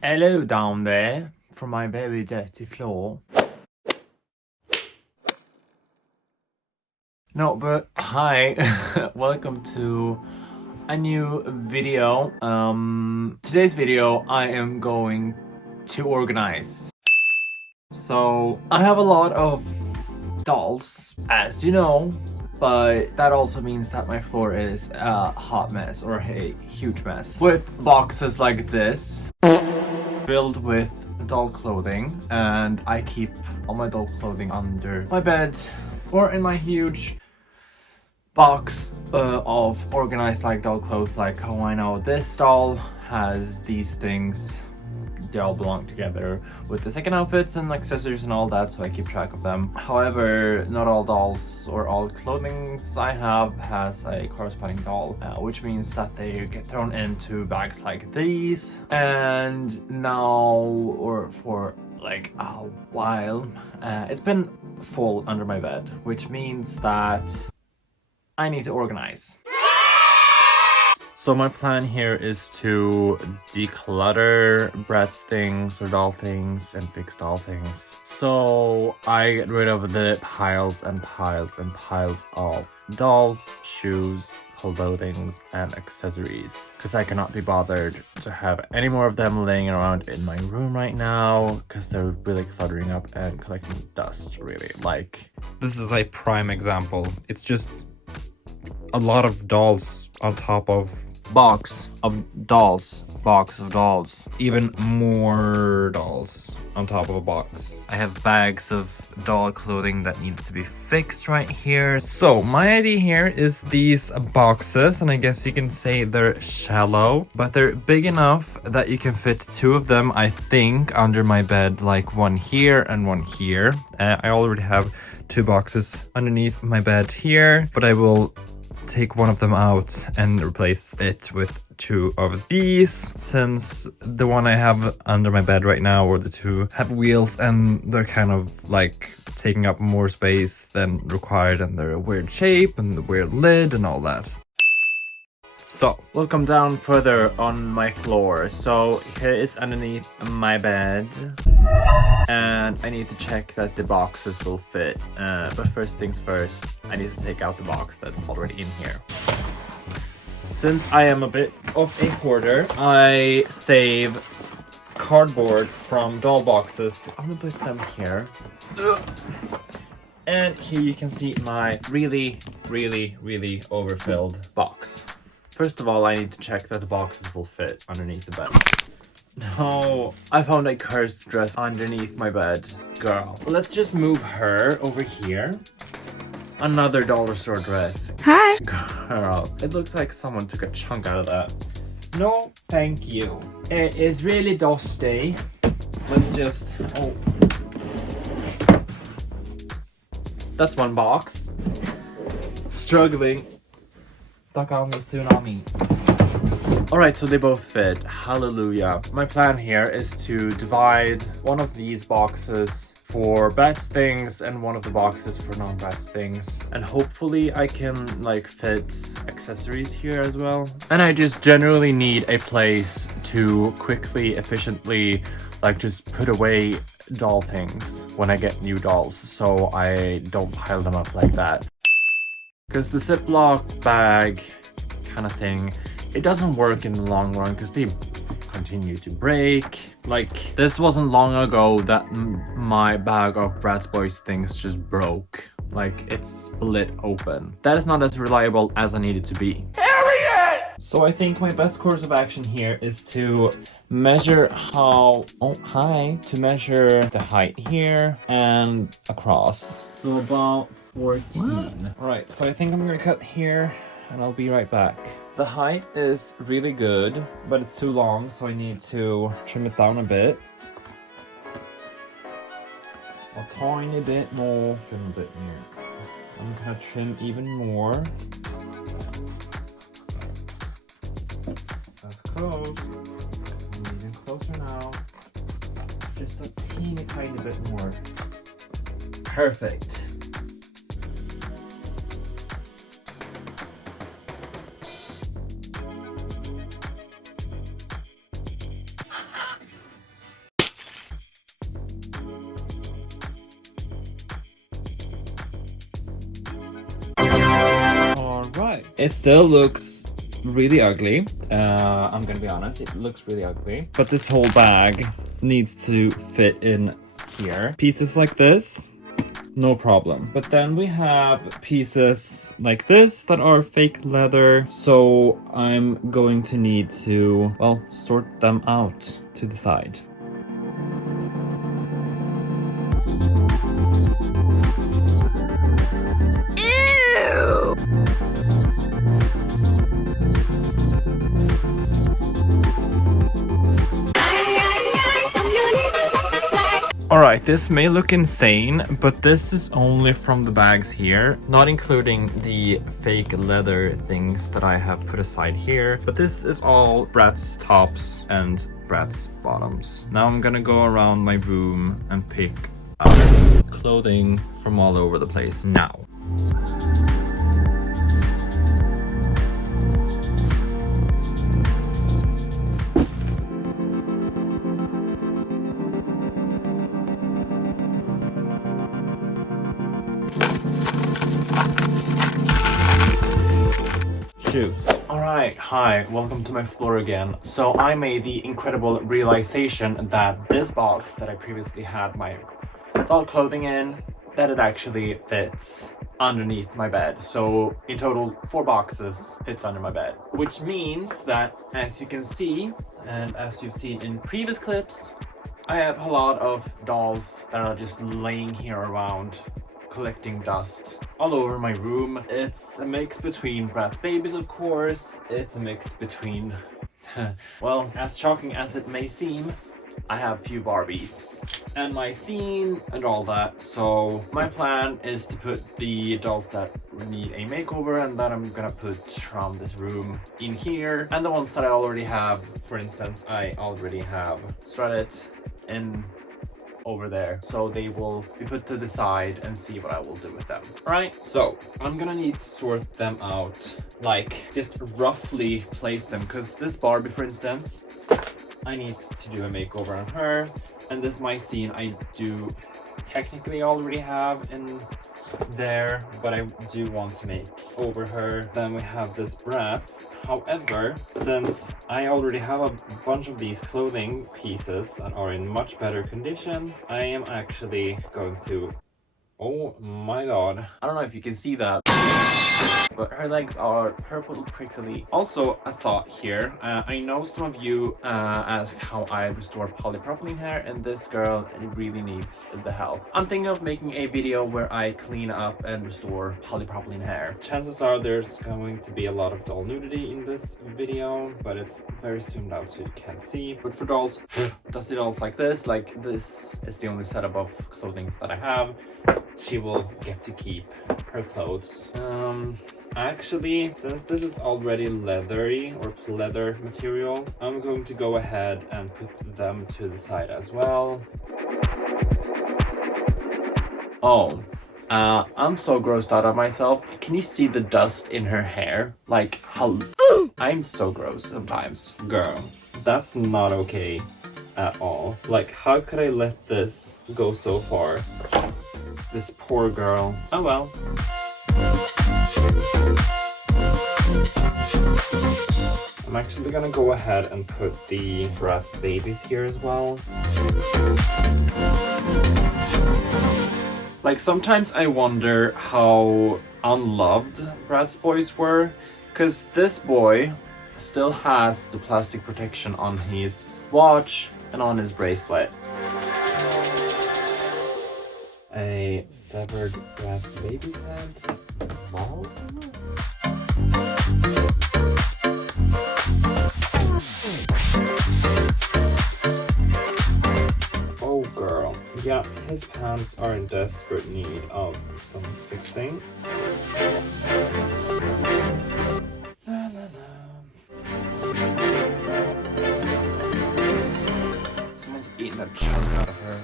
Hello down there from my very dirty floor. No, but hi, welcome to a new video. Today's video I am going to organize. So I have a lot of dolls, as you know, but that also means that my floor is a hot mess or a huge mess with boxes like this filled with doll clothing, and I keep all my doll clothing under my bed or in my huge box of organized like doll clothes. Like, oh, I know this doll has these things, they all belong together with the second outfits and accessories and all that, so I keep track of them. However, not all dolls or all clothing I have has a corresponding doll, which means that they get thrown into bags like these. And now, or for like a while, it's been full under my bed, which means that I need to organize. So my plan here is to declutter Brett's things or doll things and fix doll things. So I get rid of the piles and piles and piles of dolls, shoes, clothing, and accessories, because I cannot be bothered to have any more of them laying around in my room right now, because they're really cluttering up and collecting dust, really. Like, this is a prime example. It's just a lot of dolls on top of box of dolls, even more dolls on top of a box. I have bags of doll clothing that needs to be fixed right here. So my idea here is these boxes, and I guess you can say they're shallow, but they're big enough that you can fit two of them, I think, under my bed, like one here and one here. I already have two boxes underneath my bed here, but I will take one of them out and replace it with two of these, since the one I have under my bed right now, or the two, have wheels and they're kind of like taking up more space than required, and they're a weird shape and a weird lid and all that. So we'll come down further on my floor. So here is underneath my bed, and I need to check that the boxes will fit. But first things first, I need to take out the box that's already in here. Since I am a bit of a hoarder, I save cardboard from doll boxes. I'm gonna put them here. And here you can see my really overfilled box. First of all, I need to check that the boxes will fit underneath the bed. No, I found a cursed dress underneath my bed. Girl, let's just move her over here. Another dollar store dress. Hi. Girl, it looks like someone took a chunk out of that. No, thank you. It is really dusty. Let's just... oh. That's one box. Struggling. Takami tsunami. Alright, so they both fit. Hallelujah. My plan here is to divide one of these boxes for Brett's things and one of the boxes for non-Brett's things. And hopefully I can like fit accessories here as well. And I just generally need a place to quickly, efficiently, like just put away doll things when I get new dolls, so I don't pile them up like that. Because the Ziploc bag kind of thing, it doesn't work in the long run because they continue to break. Like, this wasn't long ago that my bag of Bratz Boys things just broke. Like, it split open. That is not as reliable as I need it to be. Harriet! So I think my best course of action here is to measure how... oh, hi! To measure the height here and across. So about 14. Alright, so I think I'm gonna cut here and I'll be right back. The height is really good, but it's too long, so I need to trim it down a bit. A tiny bit more. Trim a bit here. I'm gonna trim even more. That's close. I'm even closer now. Just a teeny tiny bit more. Perfect. It still looks really ugly. I'm gonna be honest, it looks really ugly. But this whole bag needs to fit in here. Pieces like this, no problem. But then we have pieces like this that are fake leather. So I'm going to need to, well, sort them out to the side. Alright, this may look insane, but this is only from the bags here, not including the fake leather things that I have put aside here, but this is all Brat's tops and Brat's bottoms. Now I'm gonna go around my room and pick up clothing from all over the place now. Alright, hi, welcome to my floor again. So I made the incredible realization that this box that I previously had my doll clothing in, that it actually fits underneath my bed. So in total 4 boxes fits under my bed, which means that, as you can see, and as you've seen in previous clips, I have a lot of dolls that are just laying here around, collecting dust all over my room. It's a mix between Brat's babies, of course. It's a mix between well, as shocking as it may seem, I have few Barbies and my scene and all that. So my plan is to put the dolls that need a makeover and that I'm gonna put around this room in here, and the ones that I already have, for instance, I already have Strut in over there, so they will be put to the side and see what I will do with them. Alright, so I'm gonna need to sort them out, like just roughly place them, because this Barbie, for instance, I need to do a makeover on her, and this my scene I do technically already have in there, but I do want to make over her. Then we have this Bratz. However, since I already have a bunch of these clothing pieces that are in much better condition, I am actually going to, oh my god, I don't know if you can see that, but her legs are purple prickly. Also, a thought here, I know some of you asked how I restore polypropylene hair, and this girl really needs the help. I'm thinking of making a video where I clean up and restore polypropylene hair. Chances are there's going to be a lot of doll nudity in this video, but it's very zoomed out so you can't see. But for dolls, dusty dolls like this is the only setup of clothing that I have. She will get to keep her clothes. Actually, since this is already leathery or pleather material, I'm going to go ahead and put them to the side as well. Oh, I'm so grossed out of myself. Can you see the dust in her hair? Like, how... I'm so gross sometimes. Girl, that's not okay at all. Like, how could I let this go so far? This poor girl. Oh well. I'm actually gonna go ahead and put the Brat's babies here as well. Like, sometimes I wonder how unloved Brat's boys were, because this boy still has the plastic protection on his watch and on his bracelet. A severed Brat's baby's head. Wow. Oh girl. Yeah, his pants are in desperate need of some fixing. La, la, la. Someone's eating a chunk out of her.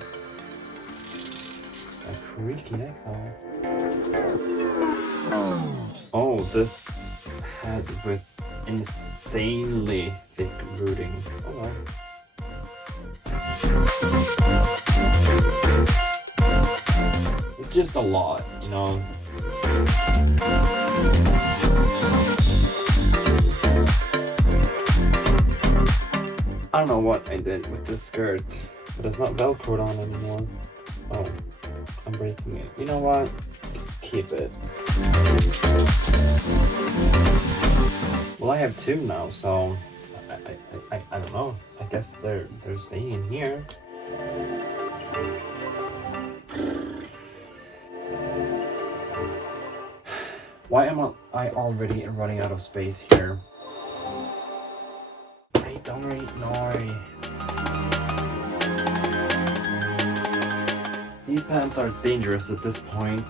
A creaky neck hole. Oh, this head with insanely thick rooting. Oh well. It's just a lot, you know. I don't know what I did with this skirt, but it's not velcroed on anymore. Oh, I'm breaking it. You know what? Keep it. Well, I have two now, so I don't know. I guess they're staying here. Why am I already running out of space here? I don't really know. These pants are dangerous at this point.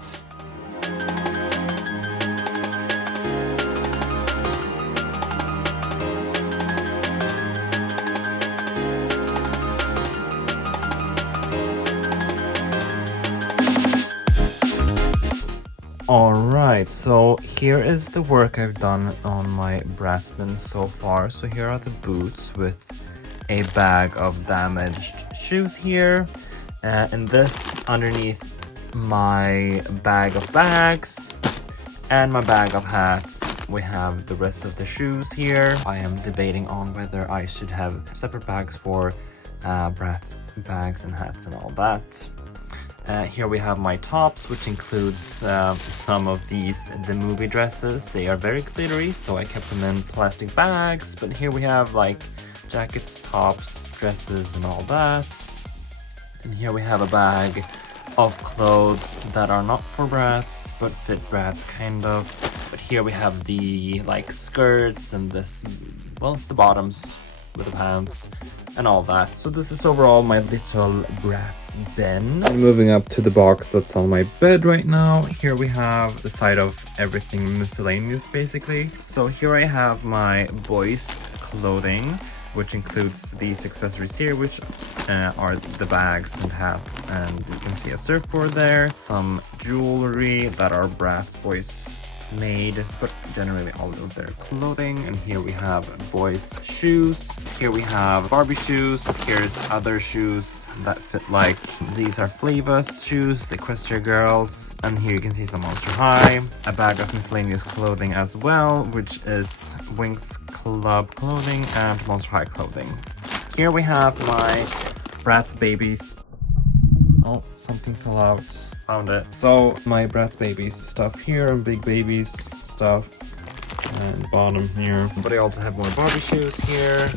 Alright, so here is the work I've done on my Bratz bin so far. So here are the boots with a bag of damaged shoes here. And this underneath my bag of bags and my bag of hats. We have the rest of the shoes here. I am debating on whether I should have separate bags for Bratz bags and hats and all that. Here we have my tops, which includes some of the movie dresses. They are very glittery, so I kept them in plastic bags. But here we have like jackets, tops, dresses, and all that. And here we have a bag of clothes that are not for Bratz, but fit Bratz kind of. But here we have the like skirts and this, well, the bottoms with the pants and all that. So this is overall my little Bratz bin. And moving up to the box that's on my bed right now, here we have the side of everything miscellaneous basically. So here I have my boys clothing, which includes these accessories here, which are the bags and hats, and you can see a surfboard there, some jewelry that are Bratz boys made, but generally all of their clothing. And here we have boys shoes, here we have Barbie shoes, here's other shoes that fit, like these are Flavors shoes, the Equestria girls, and here you can see some Monster High, a bag of miscellaneous clothing as well, which is Winx Club clothing and Monster High clothing. Here we have my Bratz babies. Oh, something fell out. Found it. So my Bratz babies stuff here and big babies stuff and bottom here. But I also have more Barbie shoes here,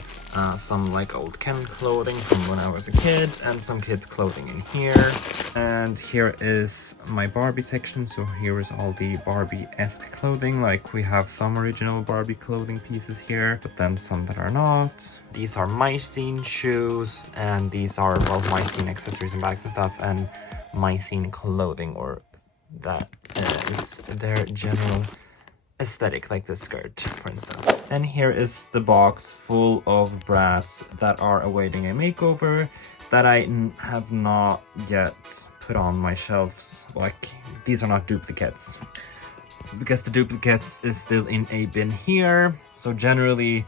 some like old Ken clothing from when I was a kid, and some kids clothing in here. And here is my Barbie section. So here is all the Barbie-esque clothing. Like we have some original Barbie clothing pieces here, but then some that are not. These are My Scene shoes, and these are, well, My Scene accessories and bags and stuff, and My Scene clothing, or that is their general aesthetic, like this skirt for instance. And here is the box full of Bratz that are awaiting a makeover that I have not yet put on my shelves. Like, these are not duplicates because the duplicates is still in a bin here. So generally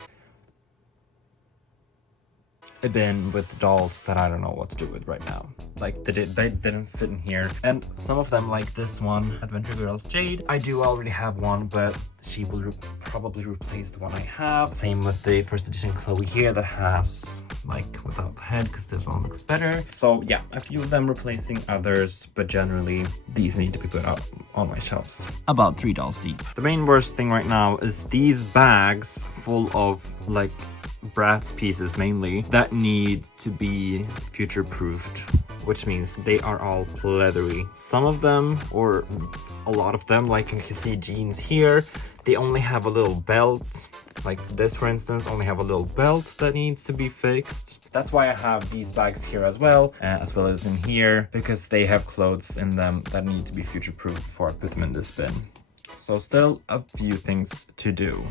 a bin with dolls that I don't know what to do with right now. Like they didn't fit in here. And some of them, like this one, Adventure Girls Jade, I do already have one, but she will probably replace the one I have. Same with the first edition Chloe here that has like without the head, because this one looks better. So yeah, a few of them replacing others, but generally these need to be put up on my shelves. About 3 dolls deep. The main worst thing right now is these bags full of like Bratz pieces mainly that need to be future proofed, which means they are all pleathery. Some of them, or a lot of them, like you can see jeans here, they only have a little belt. Like this for instance only have a little belt that needs to be fixed. That's why I have these bags here as well as in here, because they have clothes in them that need to be future proof before I put them in this bin. So still a few things to do.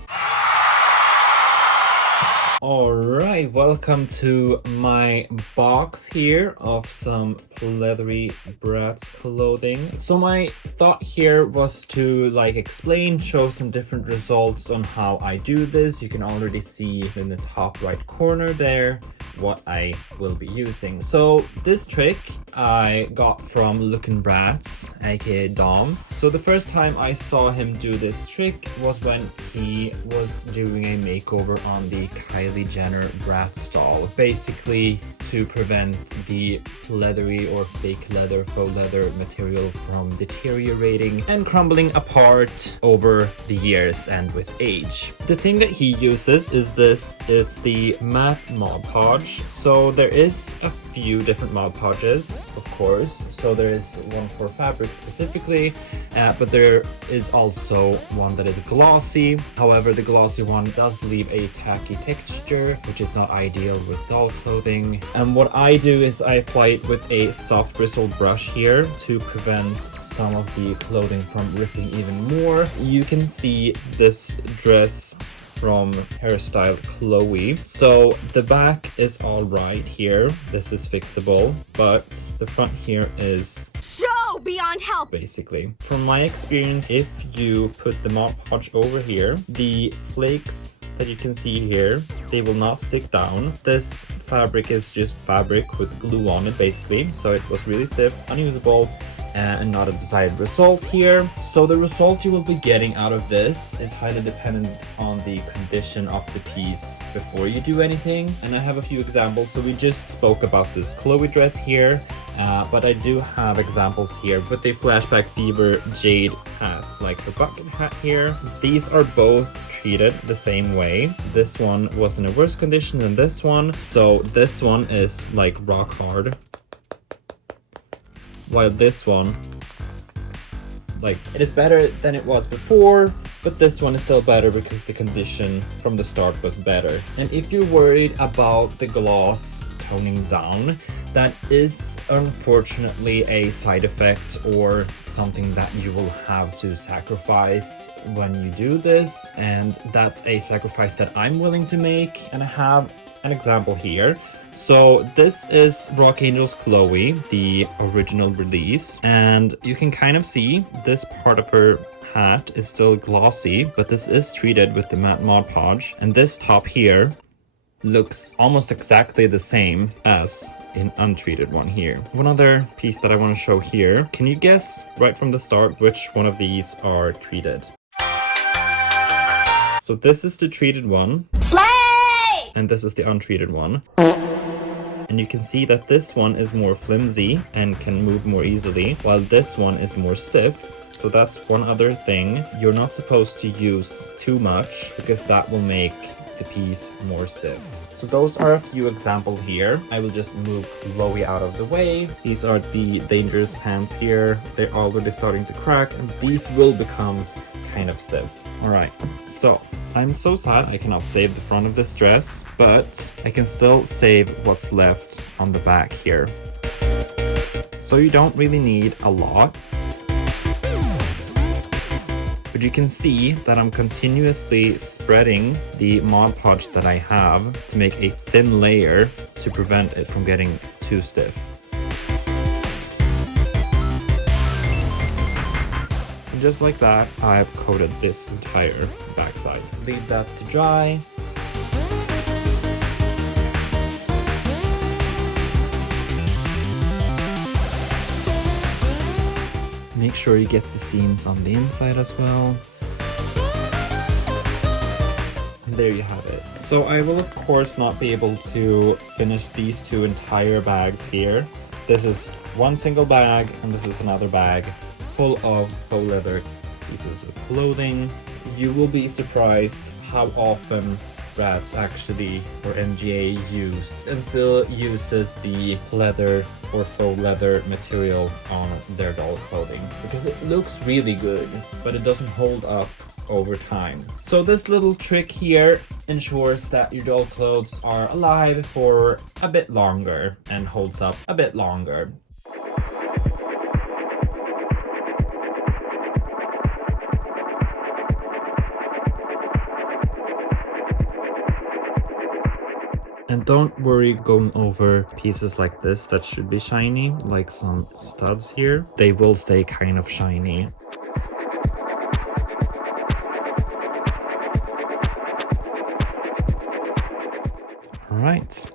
Alright, welcome to my box here of some pleathery Bratz clothing. So my thought here was to like explain, show some different results on how I do this. You can already see in the top right corner there what I will be using. So this trick I got from Lookin' Bratz, aka Dom. So the first time I saw him do this trick was when he was doing a makeover on the Kylie Jenner Bratz doll, basically to prevent the leathery or fake leather, faux leather material from deteriorating and crumbling apart over the years and with age. The thing that he uses is this. It's the matte Mod Podge. So there is a few different Mod Podges, of course. So there is one for fabric specifically, but there is also one that is glossy. However, the glossy one does leave a tacky texture, which is not ideal with doll clothing. And what I do is I apply it with a soft bristled brush here to prevent some of the clothing from ripping even more. You can see this dress from hairstyle Chloe. So the back is all right here. This is fixable, but the front here is so beyond help. Basically, from my experience, if you put the Mod Podge over here, the flakes that you can see here, they will not stick down. This fabric is just fabric with glue on it, basically. So it was really stiff, unusable, and not a desired result here. So the result you will be getting out of this is highly dependent on the condition of the piece before you do anything. And I have a few examples. So we just spoke about this Chloe dress here, but I do have examples here with the Flashback Fever jade hats, like the bucket hat here. These are both treated the same way. This one was in a worse condition than this one. So this one is like rock hard, while this one, like, it is better than it was before, but this one is still better because the condition from the start was better. And if you're worried about the gloss toning down, that is unfortunately a side effect or something that you will have to sacrifice when you do this, and that's a sacrifice that I'm willing to make, and I have an example here. So this is Rock Angel's Chloe, the original release, and you can kind of see this part of her hat is still glossy, but this is treated with the matte Mod Podge, and this top here looks almost exactly the same as an untreated one here. One other piece that I want to show here, can you guess right from the start which one of these are treated? So this is the treated one. Slay! And this is the untreated one. And you can see that this one is more flimsy and can move more easily, while this one is more stiff. So that's one other thing. You're not supposed to use too much because that will make the piece more stiff. So those are a few examples here. I will just move Chloe out of the way. These are the dangerous pants here. They're already starting to crack, and these will become kind of stiff. All right, so I'm so sad I cannot save the front of this dress, but I can still save what's left on the back here. So you don't really need a lot. But you can see that I'm continuously spreading the Mod Podge that I have to make a thin layer to prevent it from getting too stiff. And just like that, I've coated this entire backside. Leave that to dry. Make sure you get the seams on the inside as well. And there you have it. So I will of course not be able to finish these two entire bags here. This is one single bag and this is another bag full of faux leather pieces of clothing. You will be surprised how often Bratz actually, or MGA, used and still uses the leather or faux leather material on their doll clothing, because it looks really good, but it doesn't hold up over time. So this little trick here ensures that your doll clothes are alive for a bit longer and holds up a bit longer. And don't worry going over pieces like this that should be shiny, like some studs here. They will stay kind of shiny. Alright,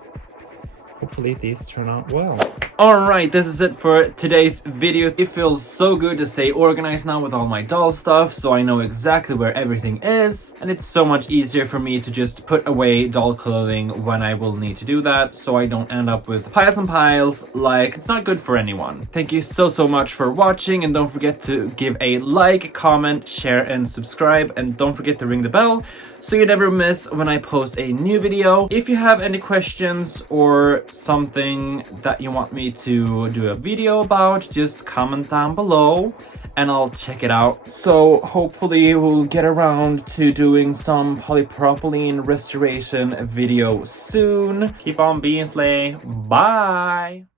hopefully these turn out well. Alright, this is it for today's video. It feels so good to stay organized now with all my doll stuff, so I know exactly where everything is, and it's so much easier for me to just put away doll clothing when I will need to do that, so I don't end up with piles and piles. Like, it's not good for anyone. Thank you so much for watching, and don't forget to give a like, comment, share, and subscribe, and don't forget to ring the bell so you never miss when I post a new video. If you have any questions or something that you want me to do a video about, just comment down below and I'll check it out. So hopefully we'll get around to doing some polypropylene restoration video soon. Keep on being slay. Bye!